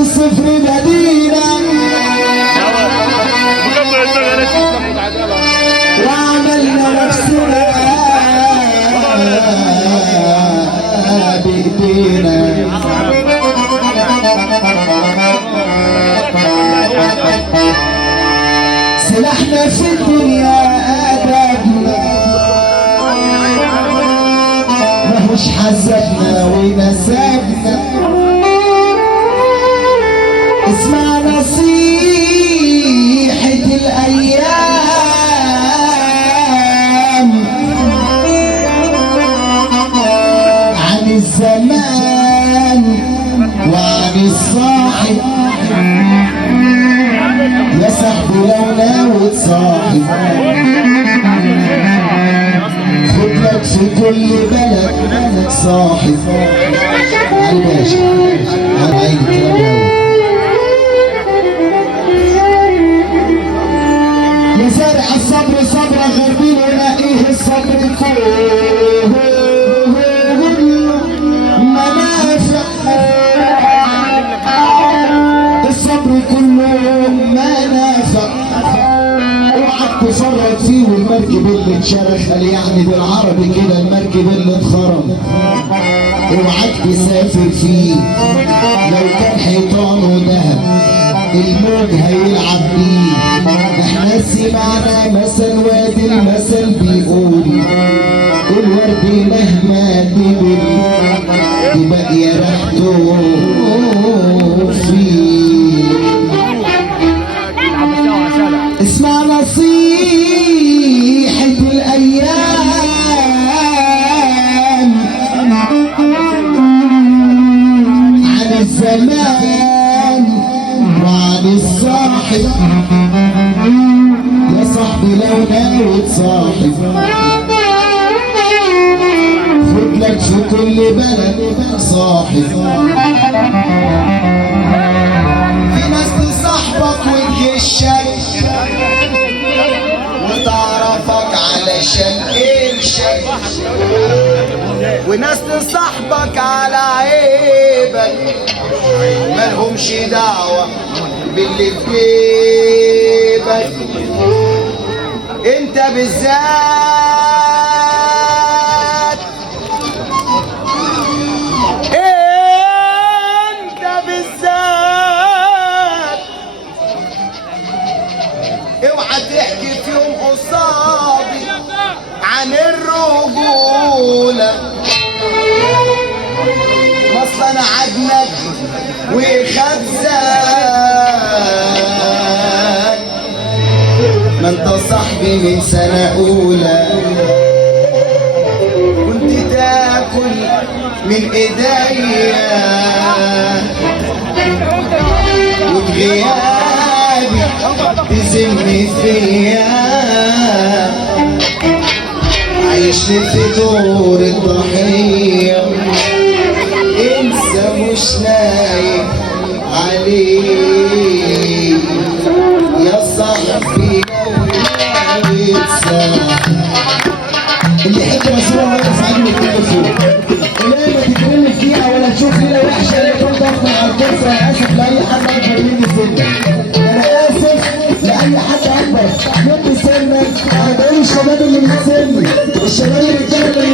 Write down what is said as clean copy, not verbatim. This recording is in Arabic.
الصفر مدينة وعملنا نفسنا بإيدينا. سلاحنا في الدنيا آدابنا ماهوش حسبنا ونسبنا. اسمع نصيحة الأيام عن الزمان وعن الصاحب. يا صاحبي لو ناوي تصاحب خد لك في كل بلد صاحب. علي باشا على عيني الكلام ده. يا زارع الصبر صبرا غربين ونقيه الصبر كله منافع. الصبر كله منافع. اوعك تفرط فيه والمركب اللي اتشرخ يعني بالعربي كده المركب اللي اتخرم. اوعك تسافر فيه لو كان حيطانه ذهب الموج هيلعب بيه. احنا سمعنا مثل وادي المثل بيقول الورد مهما دبل دي باقية ريحته فيه. اسمع نصيحة الأيام عن الزمان وعن الصاحب. يا صاحبي لو ناوي تصاحب خد لك في كل بلد صاحب. في ناس تصاحبك وتغشك وتعرفك علشان قرشك، وناس تصاحبك على عيبك مالهمش دعوة باللي في جيبك. انت بالذات انت بالذات اوعى تحكي في يوم قصادي عن الرجولة. اصل انا عجلك وخبزك ما انت صاحبي من سنة اولى. كنت تاكل من ايديا وبغيابي تذم فيا. عايشني في دور الضحية انسى مش نايم عليك يا صاحبي لو يتصاحب. اللي يحب رسول الله يسعد له كل فوق ولا ما تتكلم فيها ولا تشوف ليله وحشه اللي تقول ضغط على الكسر. انا اسف لاي حد اكبر مني سنا. انا اسف لاي حد اكبر مني سنا. انا بقول الشباب اللي من سني الشباب الرجاله